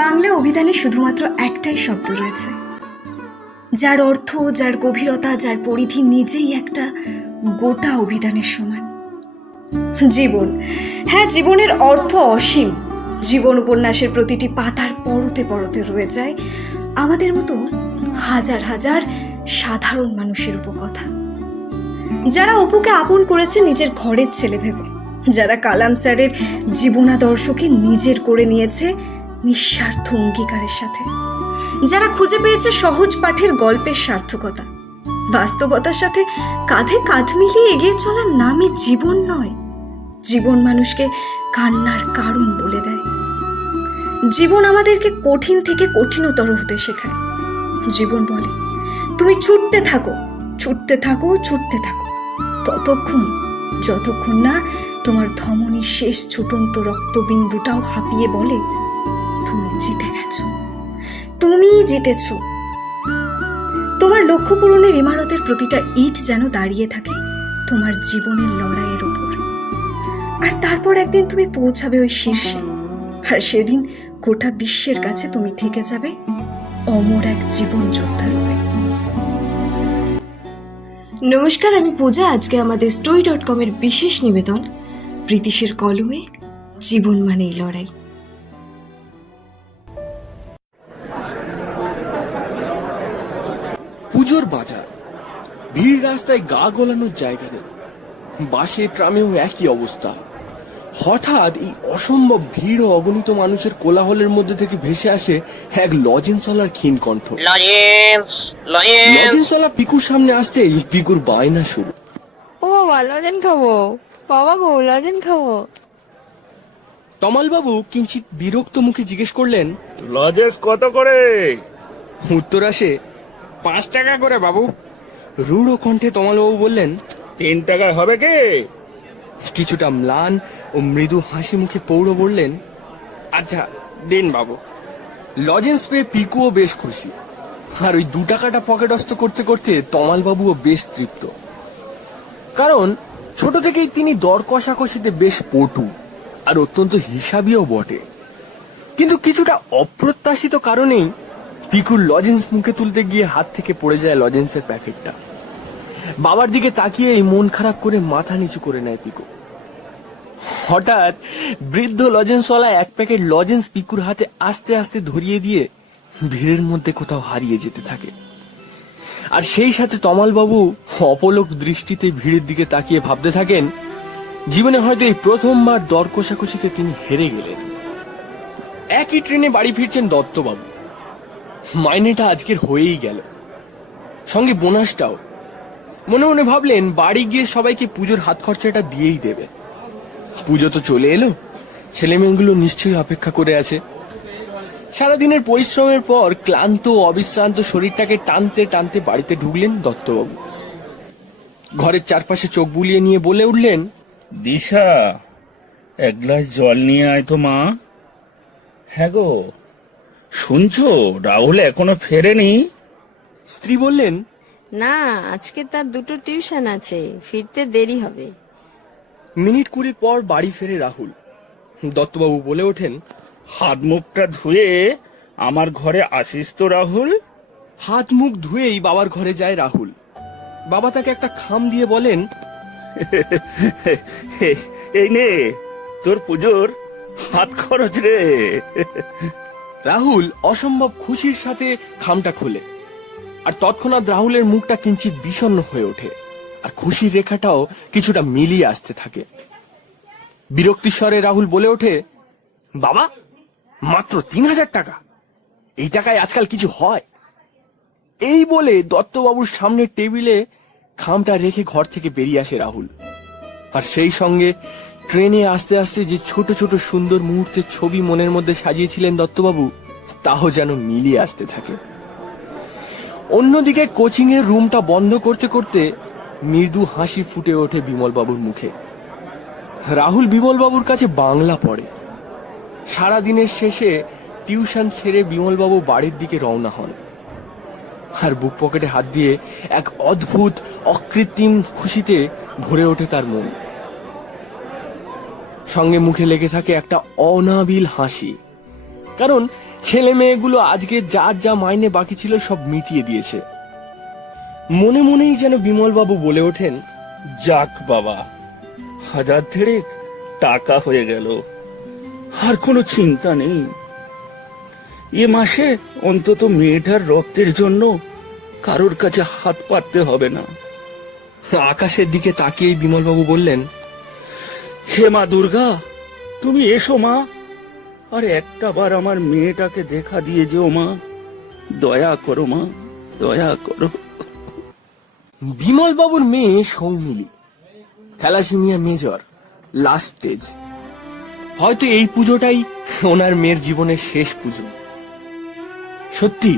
বাংলা অভিধানে শুধুমাত্র একটাই শব্দ রয়েছে, যার অর্থ, যার গভীরতা, যার পরিধি নিজেই একটা গোটা অভিধানের সমান। জীবন। হ্যাঁ, জীবনের অর্থ অসীম। জীবন উপন্যাসের প্রতিটি পাতার পরতে পরতে রয়ে যায় আমাদের মতো হাজার হাজার সাধারণ মানুষের উপকথা, যারা অপুকে আপন করেছে নিজের ঘরের ছেলে ভেবে, যারা কালাম স্যারের জীবনাদর্শকে নিজের করে নিয়েছে নিঃস্বার্থ অঙ্গীকারের সাথে, যারা খুঁজে পেয়েছে সহজ পাঠের গল্পের সার্থকতা। বাস্তবতার সাথে কাঁধে কাঁধ মিলিয়ে এগিয়ে চলার নামই জীবন নয়। জীবন মানুষকে কান্নার কারণ বলে দেয়। জীবন আমাদেরকে কঠিন থেকে কঠিনতর হতে শেখায়। জীবন বলে, তুমি ছুটতে থাকো, ছুটতে থাকো, ছুটতে থাকো, ততক্ষণ যতক্ষণ না তোমার ধমনীর শেষ ছুটন্ত রক্তবিন্দুটাও হাঁপিয়ে বলে, তুমি জিতে গেছো, তুমি জিতেছ। তোমার লক্ষ্য পূরণের ইমারতের প্রতিটা ইট যেন দাঁড়িয়ে থাকে তোমার জীবনের লড়াইয়ের ওপর। আর তারপর একদিন তুমি পৌঁছাবে ওই শীর্ষে, আর সেদিন গোটা বিশ্বের কাছে তুমি থেকে যাবে অমর এক জীবন যোদ্ধা রূপে। নমস্কার, আমি পূজা। আজকে আমাদের story.com এর বিশেষ নিবেদন, প্রীতিশের কলমে জীবন মানেই লড়াই। পুজোর বাজার, ভিড়, রাস্তায় গা গলানোর জায়গা নেই। বাসে ট্রামেও একই অবস্থা। হঠাৎ এই অসম্ভব ভিড় ও অগণিত মানুষের কোলাহলের মধ্যে থেকে ভেসে আসে এক লজেন্সওয়ালার ক্ষীণ কণ্ঠ। লজেন্সওয়ালা পিকুর সামনে আসতেই পিকুর বায়না শুরু। ও বাবা, লজেন খাবো, বাবা গো লজেন খাবো। তমালবাবু কিঞ্চিত বিরক্ত মুখে জিজ্ঞেস করলেন, লজেন্স কত করে? উত্তর আসে, 5 টাকা করে বাবু। রূঢ় কণ্ঠে তমালবাবু বললেন, 3 টাকায় হবে কি? কিছুটা ম্লান ও মৃদু হাসি মুখে পৌর বললেন, আচ্ছা দিন বাবু। লজেন্স পেয়ে পিকুও বেশ খুশি, আর ওই 2 টাকাটা পকেটস্থ করতে করতে তমালবাবুও বেশ তৃপ্ত। কারণ ছোট থেকেই তিনি দর কষাকষিতে বেশ পটু আর অত্যন্ত হিসাবীও বটে। কিন্তু কিছুটা অপ্রত্যাশিত কারণেই পিকুর লজেন্স মুখে তুলতে গিয়ে হাত থেকে পড়ে যায় লজেন্সের প্যাকেটটা। বাবার দিকে তাকিয়েই মন খারাপ করে মাথা নিচু করে নেয় পিকু। হঠাৎ বৃদ্ধ লজেন্সওয়ালা এক প্যাকেট লজেন্স পিকুর হাতে আস্তে আস্তে ধরিয়ে দিয়ে ভিড়ের মধ্যে কোথাও হারিয়ে যেতে থাকে। আর সেই সাথে তমালবাবু অপলক দৃষ্টিতে ভিড়ের দিকে তাকিয়ে ভাবতে থাকেন, জীবনে হয়তো এই প্রথমবার দর কষাকষিতে তিনি হেরে গেলেন। একই ট্রেনে বাড়ি ফিরছেন দত্তবাবু। মাইনেটা আজকের হয়েই গেল, সঙ্গে বোনাসটাও। মনে মনে ভাবলেন, বাড়ি গিয়ে সবাইকে পুজোর হাত খরচাটা দিয়েই দেবে। পুজো তো চলে এলো, ছেলেমেয়েগুলো নিশ্চয়ই অপেক্ষা করে আছে। সারাদিনের পরিশ্রমের পর ক্লান্ত ও অবিশ্রান্ত শরীরটাকে টানতে টানতে বাড়িতে ঢুকলেন দত্তবাবু। ঘরের চারপাশে চোখ বুলিয়ে নিয়ে বলে উঠলেন, দিশা, এক গ্লাস জল নিয়ে আয় তো মা। হ্যাঁ গো, শুনছো রাহুল এখনো ফেরেনি? স্ত্রী বললেন, না, আজকে তার 2টো টিউশন আছে, ফিরতে দেরি হবে। মিনিট 20 পর বাড়ি ফেরে রাহুল। দত্তবাবু বলে ওঠেন, হাত মুখটা ধুয়ে আমার ঘরে আসিস তো রাহুল। হাত মুখ ধুয়েই বাবার ঘরে যায় রাহুল। বাবা তাকে একটা খাম দিয়ে বলেন, এই নে তোর পুজোর হাত খরচ রে। রাহুল অসম্ভব খুশির সাথে খামটা খোলে, আর তৎক্ষণাৎ রাহুলের মুখটা কিঞ্চিত বিষণ্ণ হয়ে ওঠে, আর খুশির রেখাটাও কিছুটা মিলিয়ে আসতে থাকে। বিরক্তির স্বরে রাহুল বলে ওঠে, বাবা, মাত্র 3000 টাকা? এই টাকায় আজকাল কিছু হয়? এই বলে দত্তবাবুর সামনে টেবিলে খামটা রেখে ঘর থেকে বেরিয়ে আসে রাহুল। আর সেই সঙ্গে ট্রেনে আস্তে আস্তে যে ছোট ছোট সুন্দর মুহূর্তের ছবি মনের মধ্যে সাজিয়েছিলেন দত্তবাবু, তাও যেন মিলিয়ে আসতে থাকে। অন্যদিকে কোচিং এর রুমটা বন্ধ করতে করতে মৃদু হাসি ফুটে ওঠে বিমলবাবুর মুখে। রাহুল বিমলবাবুর কাছে বাংলা পড়ে। সারাদিনের শেষে টিউশন ছেড়ে বিমলবাবু বাড়ির দিকে রওনা হন, আর বুক পকেটে হাত দিয়ে এক অদ্ভুত অকৃত্রিম খুশিতে ভরে ওঠে তার মন। সঙ্গে মুখে লেগে থাকে একটা অনাবিল হাসি, কারণ ছেলে মেয়েগুলো আজকে যার যা মাইনে বাকি ছিল সব মিটিয়ে দিয়েছে। মনে মনেই যেন বিমলবাবু বলে ওঠেন, যাক বাবা, 1000 টাকা হয়ে গেল, আর কোনো চিন্তা নেই। এ মাসে অন্তত মেয়েটার রক্তের জন্য কারোর কাছে হাত পাততে হবে না। আকাশের দিকে তাকিয়ে বিমলবাবু বললেন, হে মা দুর্গা, তুমি এসো মা, আর একটা বার আমার মেয়েটাকে দেখা দিয়ে যেও মা, দয়া করো মা, দয়া করো। বিমলবাবুর মেয়ে Soumili, thalassemia major, last stage. হয়তো এই পুজোটাই ওনার মেয়ের জীবনের শেষ পুজো। সত্যি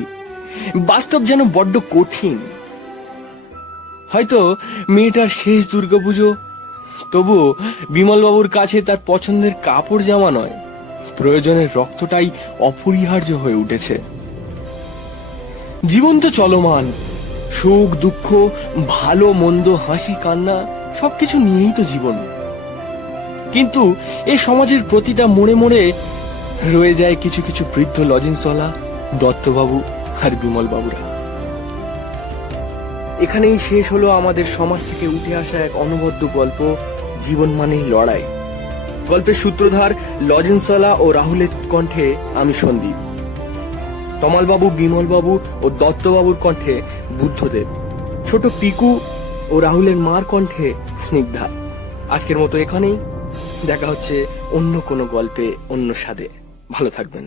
বাস্তব যেন বড্ড কঠিন। হয়তো মেয়েটার শেষ দুর্গাপুজো, তবুও বিমলবাবুর কাছে তার পছন্দের কাপড় জামা নয়, প্রয়োজনের রক্তটাই অপরিহার্য হয়ে উঠেছে। জীবন তো চলমান, সুখ দুঃখ, ভালো মন্দ, হাসি কান্না সবকিছু নিয়েই তো জীবন। কিন্তু এই সমাজের প্রতিটা মোড়ে মোড়ে রয়ে যায় কিছু কিছু বৃদ্ধ লজেন্সওয়ালা, দত্তবাবু আর বিমলবাবুরা। এখানেই শেষ হলো আমাদের সমাজ থেকে উঠে আসা এক অনবদ্য গল্প, জীবন মানেই লড়াই। গল্পের সূত্রধার লজেন্সওয়ালা ও রাহুলের কণ্ঠে আমি সন্দীপ, তমালবাবু, বিমলবাবু ও দত্তবাবুর কণ্ঠে বুদ্ধদেব, ছোট পিকু ও রাহুলের মার কণ্ঠে স্নিগ্ধা। আজকের মতো এখানেই, দেখা হচ্ছে অন্য কোনো গল্পে, অন্য স্বাদে। ভালো থাকবেন।